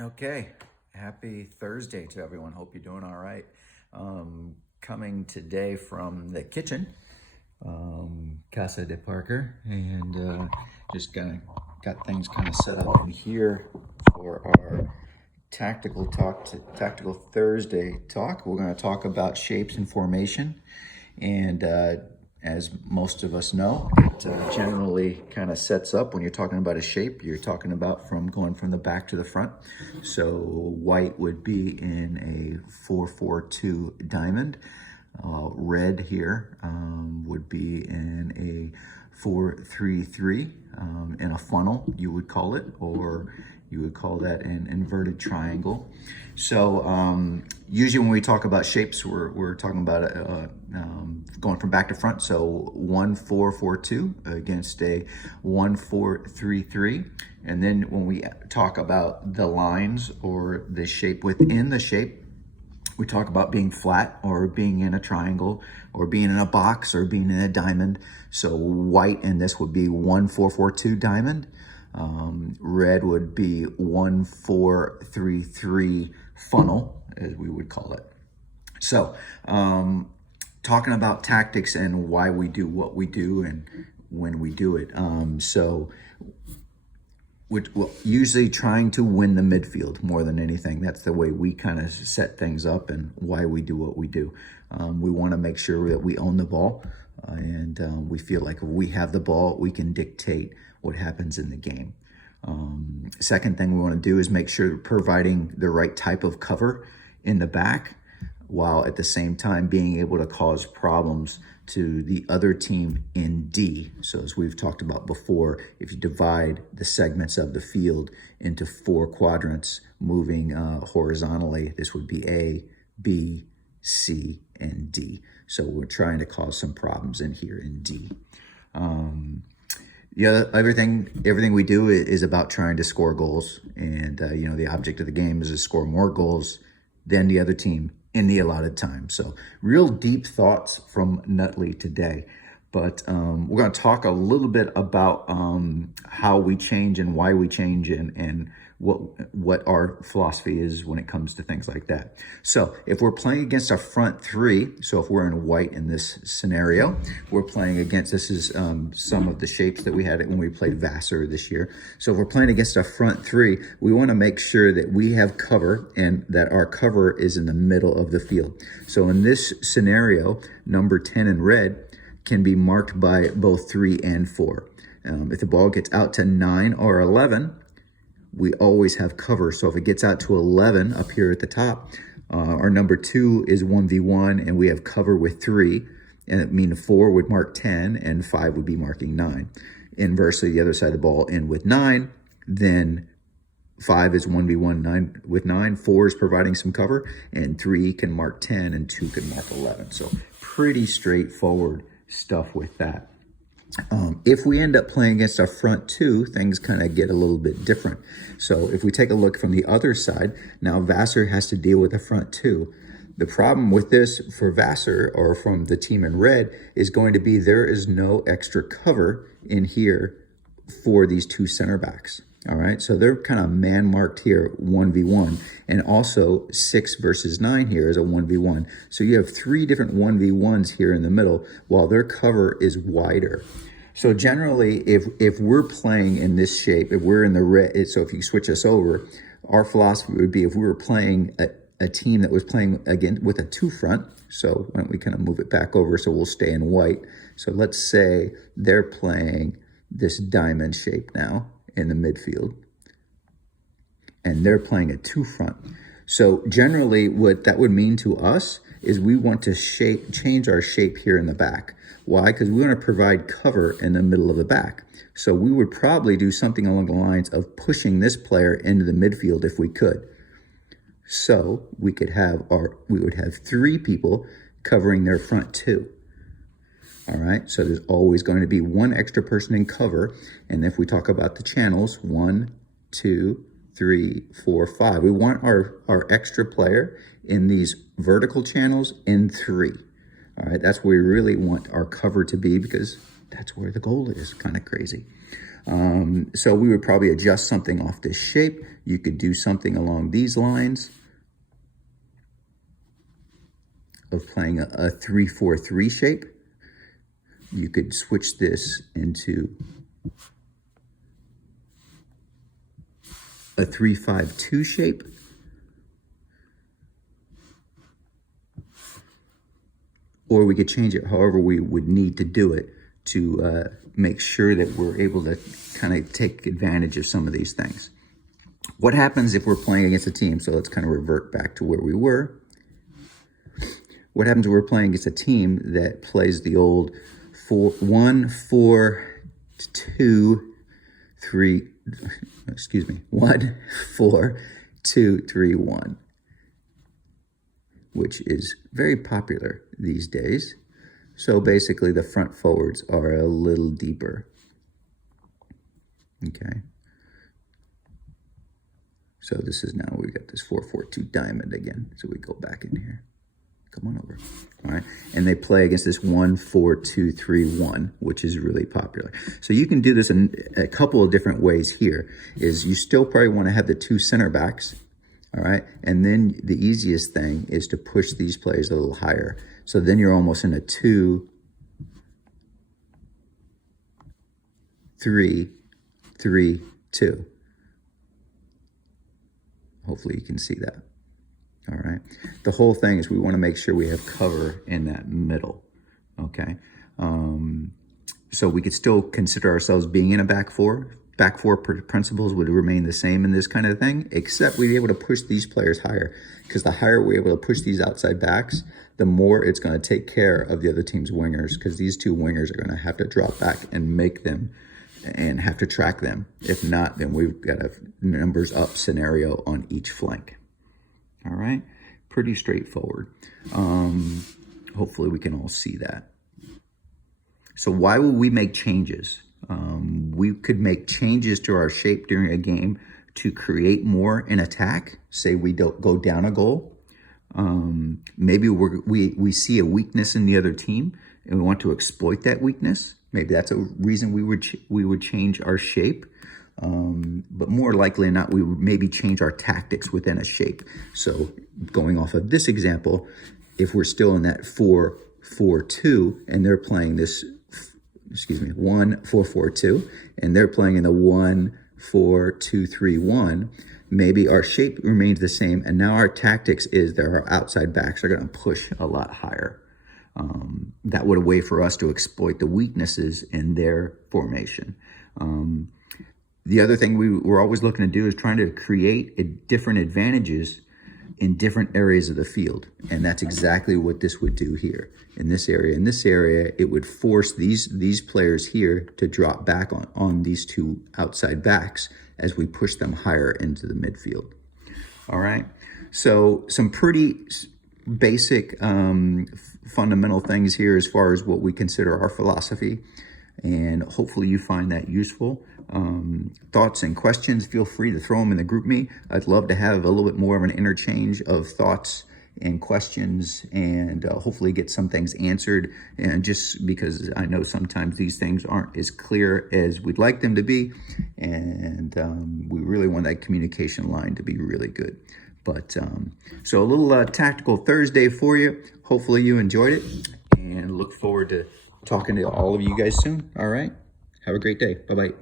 Okay, happy Thursday to everyone. Hope you're doing all right. Coming today from the kitchen, Casa de Parker, and just got things kind of set up in here for our tactical Thursday talk. We're going to talk about shapes and formation, and as most of us know, it generally kind of sets up when you're talking about a shape, you're talking about from going from the back to the front. So white would be in a 4-4-2 diamond. Red here would be in a 4-3-3 in a funnel, you would call it, or you would call that an inverted triangle. So usually when we talk about shapes, we're talking about going from back to front. So 1-4-4-2 against a 1-4-3-3. And then when we talk about the lines or the shape within the shape, we talk about being flat or being in a triangle or being in a box or being in a diamond. So white in this would be 1-4-4-2 diamond. Red would be 1-4-3-3 funnel, as we would call it. So talking about tactics and why we do what we do and when we do it. Which, well, usually trying to win the midfield more than anything. That's the way we kind of set things up and why we do what we do. We want to make sure that we own the ball, and we feel like if we have the ball, we can dictate what happens in the game. Second thing we want to do is make sure we're providing the right type of cover in the back, while at the same time being able to cause problems to the other team in D. So as we've talked about before, if you divide the segments of the field into 4 quadrants moving horizontally, this would be A, B, C, and D. So we're trying to cause some problems in here in D. Yeah, everything we do is about trying to score goals. And, the object of the game is to score more goals than the other team in the allotted time. So real deep thoughts from Nutley today. But we're going to talk a little bit about how we change and why we change and what our philosophy is when it comes to things like that. So if we're playing against our front three, so if we're in white in this scenario, we're playing against, this is some of the shapes that we had when we played Vassar this year. So if we're playing against our front three, we want to make sure that we have cover and that our cover is in the middle of the field. So in this scenario, number 10 in red can be marked by both 3 and 4. If the ball gets out to 9 or 11, we always have cover. So if it gets out to 11 up here at the top, our number 2 is 1v1 and we have cover with 3. And it means 4 would mark 10 and 5 would be marking 9. Inversely, the other side of the ball in with 9, then 5 is 1v1 9 with 9, 4 is providing some cover, and 3 can mark 10 and 2 can mark 11. So pretty straightforward stuff with that. If we end up playing against our front 2, things kind of get a little bit different. So if we take a look from the other side, now Vassar has to deal with the front 2. The problem with this for Vassar, or from the team in red, is going to be there is no extra cover in here for these 2 center backs. All right, so they're kind of man-marked here, 1v1, and also 6 versus 9 here is a 1v1. So you have 3 different 1v1s here in the middle, while their cover is wider. So generally, if we're playing in this shape, if we're in the red, so if you switch us over, our philosophy would be if we were playing a team that was playing again with a 2 front, so why don't we kind of move it back over so we'll stay in white. So let's say they're playing this diamond shape now in the midfield, and they're playing a 2 front. So generally what that would mean to us is we want to change our shape here in the back. Why? Because we want to provide cover in the middle of the back. So we would probably do something along the lines of pushing this player into the midfield if we could. So we would have 3 people covering their front 2. All right, so there's always going to be 1 extra person in cover. And if we talk about the channels, 1, 2, 3, 4, 5. We want our extra player in these vertical channels in 3. All right, that's where we really want our cover to be because that's where the goal is. Kind of crazy. So we would probably adjust something off this shape. You could do something along these lines of playing a 3-4-3 shape. You could switch this into a 3-5-2 shape. Or we could change it however we would need to do it to make sure that we're able to kind of take advantage of some of these things. What happens if we're playing against a team? So let's kind of revert back to where we were. What happens if we're playing against a team that plays the old 1, 4, 2, 3, 1, 4, 2, 3, 1, which is very popular these days. So basically the front forwards are a little deeper. Okay. So this is now, we got this 4-4-2 diamond again. So we go back in here. Come on over. All right. And they play against this 1-4-2-3-1, which is really popular. So you can do this in a couple of different ways here. Is you still probably want to have the 2 center backs. All right. And then the easiest thing is to push these players a little higher. So then you're almost in a 2-3-3-2. Hopefully you can see that. All right. The whole thing is we want to make sure we have cover in that middle. Okay. So we could still consider ourselves being in a back four. Back four principles would remain the same in this kind of thing, except we'd be able to push these players higher, because the higher we're able to push these outside backs, the more it's going to take care of the other team's wingers, because these 2 wingers are going to have to drop back and make them and have to track them. If not, then we've got a numbers up scenario on each flank. All right, pretty straightforward. Hopefully we can all see that. So why will we make changes? We could make changes to our shape during a game to create more in attack. Say we don't go down a goal. Maybe we see a weakness in the other team and we want to exploit that weakness. Maybe that's a reason we would change our shape. But more likely than not, we would maybe change our tactics within a shape. So going off of this example, if we're still in that 4-4-2 and they're playing this, 1-4-4-2, and they're playing in the 1-4-2-3-1, maybe our shape remains the same, and now our tactics is that our outside backs are going to push a lot higher. That would a way for us to exploit the weaknesses in their formation. The other thing we're always looking to do is trying to create different advantages in different areas of the field. And that's exactly what this would do here. In this area, it would force these players here to drop back on these 2 outside backs as we push them higher into the midfield. All right. So some pretty basic fundamental things here as far as what we consider our philosophy. And hopefully you find that useful. Thoughts and questions, feel free to throw them in the group me. I'd love to have a little bit more of an interchange of thoughts and questions, and hopefully get some things answered. And just because I know sometimes these things aren't as clear as we'd like them to be, and we really want that communication line to be really good. But so a little tactical Thursday for you. Hopefully you enjoyed it, and look forward to talking to all of you guys soon. All right. Have a great day. Bye-bye.